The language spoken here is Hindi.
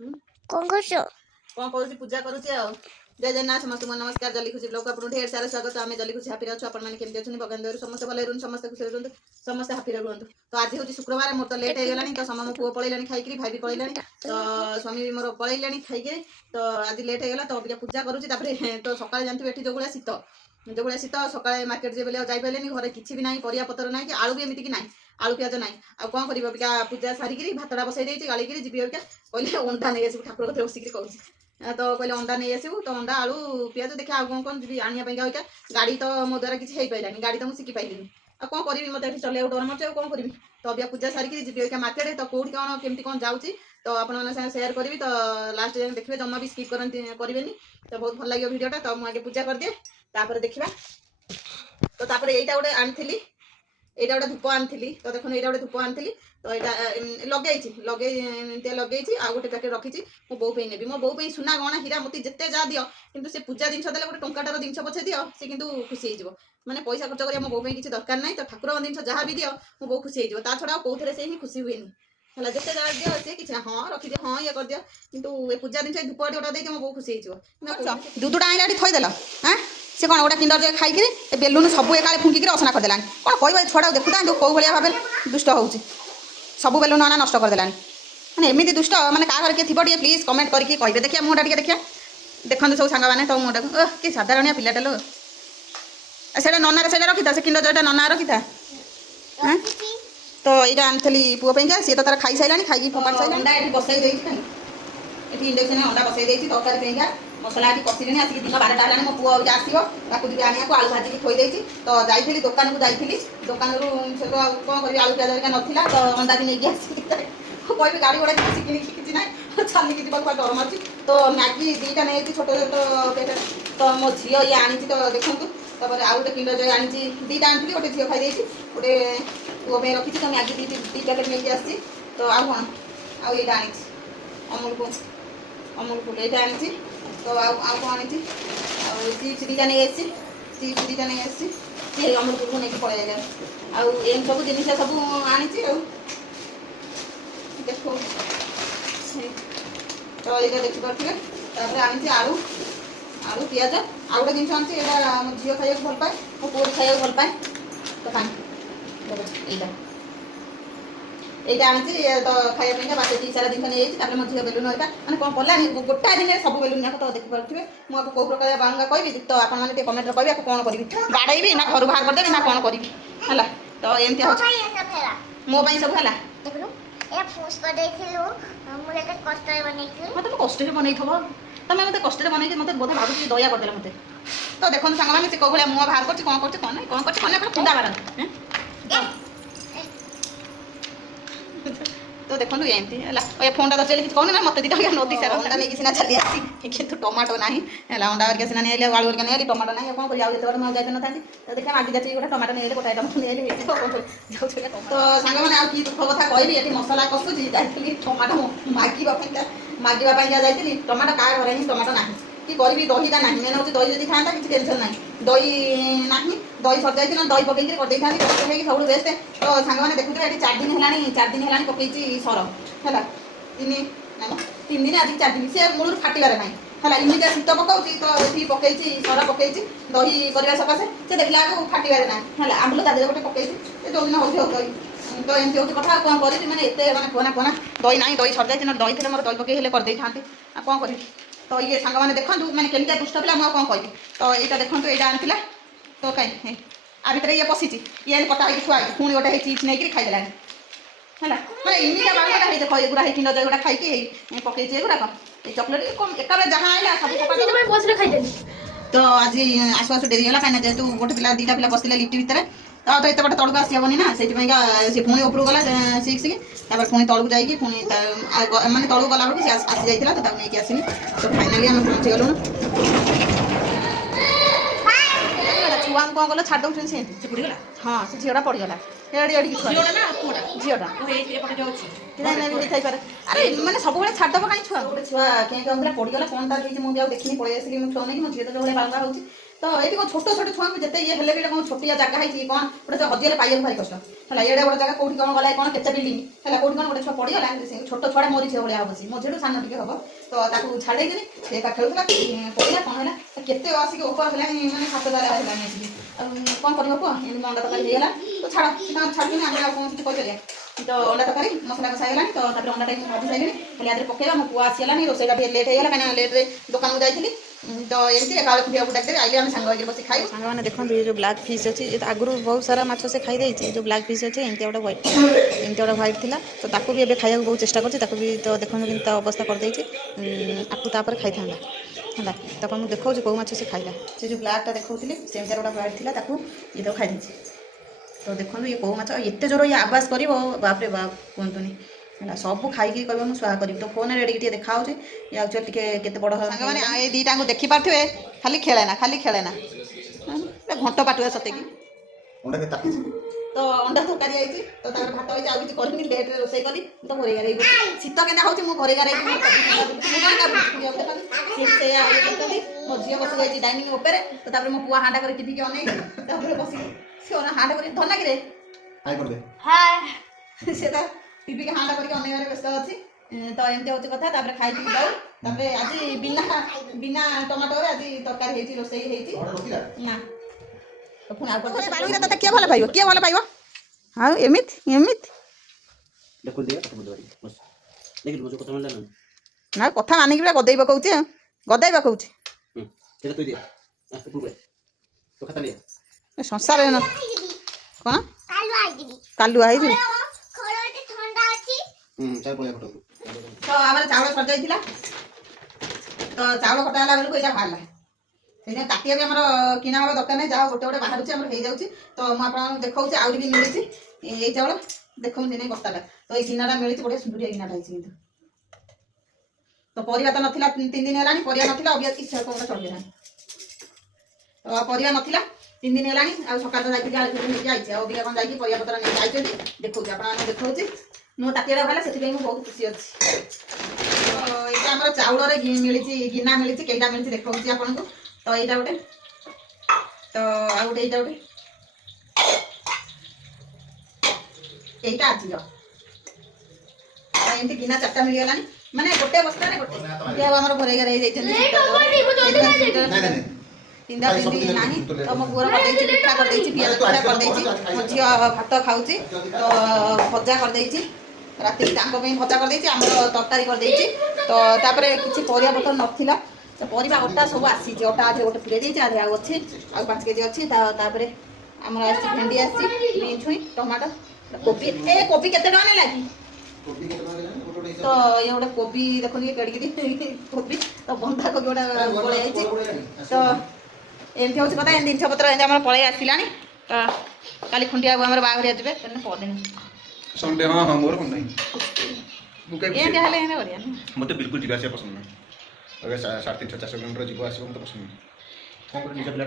कौन कर कौन कौन पूजा करुचे आ जय जगन्नाथ समस्त नमस्कार जल्दी खुशी ब्लॉग आपन ढेर सारा स्वागत आमे जल्दी खुशी हापी रहछु अपन माने केमते अछन भगवान देवर समस्त भले रुन समस्त खुशी रुन समस्त हापी रहंतु। तो आज होची शुक्रवार मोर तो लेट हो गेलानी तो समय मो पुओ पळैलानी खाइकरी भाई भी पळैलानी तो स्वामी भी मोर पळैलानी खाइकरी तो आज लेट हो गेला तो अबिका पूजा करूची तापरे तो सकाळे जानथि बेठी जोगुला शीत सकाळे मार्केट जे बेले जाई पाइलेनी घरे किछि भी नाही परिया पतर नाही कि आलू भी एमिति कि नाही आलू प्याज नाही आ कोन करिबो अबिका पूजा सारिकरी भातडा बसाई देइछि गाळीकरी जिबि अबिका कहले अंडा नै आसी ठाकुर कथे बसिकरी कहूछि तो कहले अंडा नहीं आसू तो अंडा आलू पियाज देखिए आउ कौन कौन जी आने गाड़ी तो मो द्वारा किसी हो पारानी गाड़ी तो मुझे शिखी पाइलिनी आ कौन करी मत चल डर मार्च कौन करी तो अबिया पूजा सारिकी जी मार्केट तो कौटी कौन केमती कौन जाऊँगी तो आपण सेयार करी तो लास्ट जाए देखिए जमा भी स्किप करेंगे तो बहुत भल लगे भिडियोटा तो मुझे पूजा कर दिए तापर देखा तो तापर यहीटा गोटे आनी এইটা গোটে ধূপ আনিଥିଲି তো দেখুন এইটা গোটে ধূপ আনিଥିଲି তো এটা লগাইছি আর গোটে প্যাকেট রখিছি মো বউ পাই নেবি মো বউ পাই সুনা গহনা হীরা মোতি যেতে যা দিও কিন্তু সে পূজা জিনিস দেলে গোটে টঙ্কাটার জিনিস পছে দিও সে কিন্তু খুশি হয়ে মানে পয়সা খরচ করিয়া মো বউ পাই কিছু দরকার নাই তো ঠাকুর জিনিস যাহা भी দিও মো বউ খুশি হয়ে তা ছড়া কোউথরে সে হি খুশি हुएनी हला जेते जा दियो से किछ हां रखि दियो हां ये कर दियो किंतु ए पूजा दिन से धूपटी ओटा दे मो बहू खुशी हो दूधटा आइलाठी थई देला हां से कौन गोटा किंडर जे खाई बेलुन सब एकाले फुंकी असना करदेला कौन कह छुआ देखुता जो कौ भाया भाव दुष्ट हो सब बेलुन आना नष्ट करदेला मैंने एमती दुष्ट मैंने क्या घर किए थी प्लीज कमेंट करके कहे देखिए मुँटा टे देखिए देखते सब सांग मैंने तो मुँटा कि साधारणिया पिलाटे लो से ननार से रखी था से किंडर जो नना रखी था तो यहाँ आनी पुआ सी तो तार खाई सारा खाई फोपाड़ सारा अंडा ये बसई ये इंडक्शन अंडा बसई तरकारी मसला ये कषिले आसिक दिन 12टा है मो पुआ आसो जी आने को आलू भाजिक थोड़ी तो जाइली दुकान को जाइली दुकान कौन कर आलू प्याज नाला तो अंडा भी नहीं आसिक कह गाड़ी घोड़ा किसी किणी किसी ना चलिकी जावाक डर मार्च तो मैगी 2टा नहीं छोट छोट पैकेट तो मो झी ये आनी तो देखूँ तापर आउ गोटे किंडर जय आनी 2टा आनी गोटे झील खाई गोटे पुओ पे रखी तो मैगी 2 पैकेट नहीं आसी तो आउ कौन आउ ये आनी अमूल कूल ये आनी तो आउ कौन आनी चिप्स 2टा नहीं आसी चिप्स 2टा नहीं आसी सी अमूल कूल को नहीं पड़े आउ एम सब जिन सब आनी देखो तो ये देखिपे आनी आलू आलू पियाज आउ गोटे जिन आनी मो झील खाया भल पाए मो पुओ खाया भल पाए तो यहाँ आनी तो खाया बात 2 जिन नहीं मो झील बेलुन होगा मैंने कौन कला गोटा दिन सब बेलुन याक तो देखिपे मुझे कौ प्रकार बांगा कहि तो आपने कमेंट करेंगे कौन करी बाड़ेबी ना घर बाहर करदेवी ना कौन करी है तो एमती मो सब है मतलब कष्ट बनई तुम मत कष्ट बनई मत बोध भाव दया करदे मत तो देखो सांग मैंने कौ भाया मुँह बाहर कर कौन कर कुंडा मार तो देखो एमती है फोन टा चली कहूँ ना मत 2टा नदी सारा अंडा नहीं सीना चली आसी कि टमाटो ना अंडा हरिका सीना नहीं आलू हरिका नहीं टमाटो ना कौन कर मुझे जाते ना तो देखा माटी जाती गोटे टमाटो नहीं गोटाए टमाटो नहीं तो सांग मैंने कि दुख कथा कहबी ये मसला कषुची जाइली टमाटो मागिबा जाइली टमाटो क्या घर ही टमाटो ना कि करी दहीटा ना मेन हूँ दही जब था कि टेंशन ना दही ना दही सर जाइए दही पकई करदे था सब बेस्ट तो सांग मैंने देखुए ये 4 दिन है पकई सर है 3 दिन आज 4 दिन से मूल फाटार ना है इमिडिया शीत पकाऊँ तो ये पकई सर पकई दही करने सकाशे से देखला फाटार ना है आंबुल ता गोटे पकई जो दिन हो दही तो एमती हूँ कथा कौन करी मैंने एत मैंने कहना दही ना दही सर जाइए दही थे मोर दही पकई करदे था कौन करी तो ये सांग मैंने देखो मैंने केमिया दुष्ट पिला मुझे कौन कह तो यहाँ देखो यहाँ आनी तो कहीं आ भर ये पशिची ये कटा हो थुआ पुणी गोटे चिप्स नहीं खाईदेला है मैं इमिडिया बांगटा देख एगुड़ा किंडर जय गुड़ा खाई पकई एगुड़ाक चॉकलेट एक जहाँ आइला सब तो आज आसु आसु डेरी है कहीं जेहतु गोटे पिला 2टा पिला बसते लिफ्ट भितर तो एत बट तौक आसबनी ना से सी पुणी उपरू गला 6 पुणी तौक जाकि पुणी मैंने तौक गला बेलू सी आसी जाइए तो नहीं आसनी तो फाइनाली आम पहुँची गलु छुआ कौन कल छाड़ दौन से पड़गला हाँ से झीटा पड़गला झीटा अरे मैंने सब छाड़द कहीं छुआ गोटे छुआ क्या पड़गला कौन तार मुझे देखनी पड़े आसली छुआ नहीं मो झील तो जो बांगा हो तो ये छोट छोट छुआ को जिते ये हेले भी कौन छोटिया जगह है कौन गोटे हजिए पाइबा भारी कष्ट है ये गोटे जगह कौटी कौन गला कौन के बिल्डिंग है कौटी कौन गोटे छुआ पड़गला छोट छुआ मोरी झील भाया हम सी मो झील सान टे हम तो छाड़ी से एका खेलुला पड़ा कौन है केते आसिक ऊपर है मैंने हाथ द्वारा है कौन कर अंडा तरकारी होगा तो छाड़ छाड़ी आम कौन किसी कही तो अंडा तरकारी मसला कषा है तो अंडा टाइम भाजी सारे हेल्ले पकेगा मो पुआ आसीगला रोसईटा लेट होगा कहीं लेट्रे दुकान को जाइली तो एमती एका खुदिया डाकदेवी आइले आम सांग बस खाई सांग देखो ये जो ब्लाक फिश अच्छी आगुरी बहुत सारा माछ से खाई देती जो ब्लाक फिश अच्छी एमती गोटे व्हाइट थी तो ताकू भी खाया बहुत चेष्टा कर भी तो देखो कि अवस्था करदे आपको खाई था है तक मुझे देखा कौ माछ से खाइला से जो ब्लाकटा देखी सेमती गोटा व्हाइट थी ताकू ये तो खाई तो देखो ये कौ माछ एत जोर ये आवाज कर बाप रे बाप कहतुनि है सब खाई कह मुझे स्वाहा करी तो फोन रेडी देखा ये एक्चुअली के बड़ मैंने ये दीटा को देखी पारे खाली खेलेना घंट पाटुआ सते कि तो अंडा तरकारी आई तो भात आई आगे करनी लेट रोसे करी तो घरे गारे शीत के हूँ घरे गारे मो झी बस जाए डाइनिंग उपर तो मो पुआ हांडा कर टीवी के अने बस हांडा कर धन कि टीवी के हांडा करके अनेबार व्यस्त अच्छी तो एमती हूँ कथा खाई पी जाऊ आज बिना टमाटो आज तरकारी रोसई ना तो पुणी आलू तोते किए भल पाइब हाँ एमित एमित ना कथा मानिक गदे पकाऊे गदे पकाऊे संसार कौन कालुआ है तो आम चाउल सर जाइला तो चाउल कटाला बेलू यहाँ बाहर से काटिया भी आम किना दरकार नहीं जहाँ गोटे गोटे बाहर हो जाऊँगी तो मुझे देखा आहरी भी मिली ये चाउल देखो नहीं बस्ताटा तो ये गिनाटा मिली बढ़िया सुंदरिया गिनाटा है तो परिवा तो नाला 3 दिन है परिवा नाला अभियसली गोटे चढ़ीगला तो परिवा नाला 3 दिन है सकाल तो जाइए अबिका कौन जाइए परिवा पत्र नहीं जाइए देखो आप देखा मो ताकिया भाला से बहुत खुशी अच्छी तो यहाँ आम चाउल मिली गिना मिली कईटा मिली देखा आपन को तो यहाँ गोटे तो आ गोटे यहाँ गोटे यहाँ आज एमती गिना 4टा मिलगला माने गोटे बस्ता गोटे आम घरे घरे पिंधा पिंधि ना तो मो गोर कर पिठा कर पियाज पिठा कर मो झी भात खाऊँ तो भजा कर राति भजा कर आम तरकारी कर तो किसी परिया पत्र नाला तो परिवा अटा सब आसी अटा आज गोटे पूरे आधे आउ अच्छे आ 5 केजी अच्छी आमर आसी भेंडी आसी बीन छुई टमाटो कोबी कोबी केते टका नेला कि तो ये गोटे कोबी देखो केड़गी कोबी तो बंधा कोबी गोटे पड़े तो एमती हूँ कथा जिन पत्र पलि आसला तो काली खुंटिया आम बाहरिया जी परदिन संडे हाँ हाँ मोर नहीं मत बिल्कुल जीवा पसंद ना अगर 350-400 किलोमीटर जीव आस पसंद नहीं कौन कर निज पिला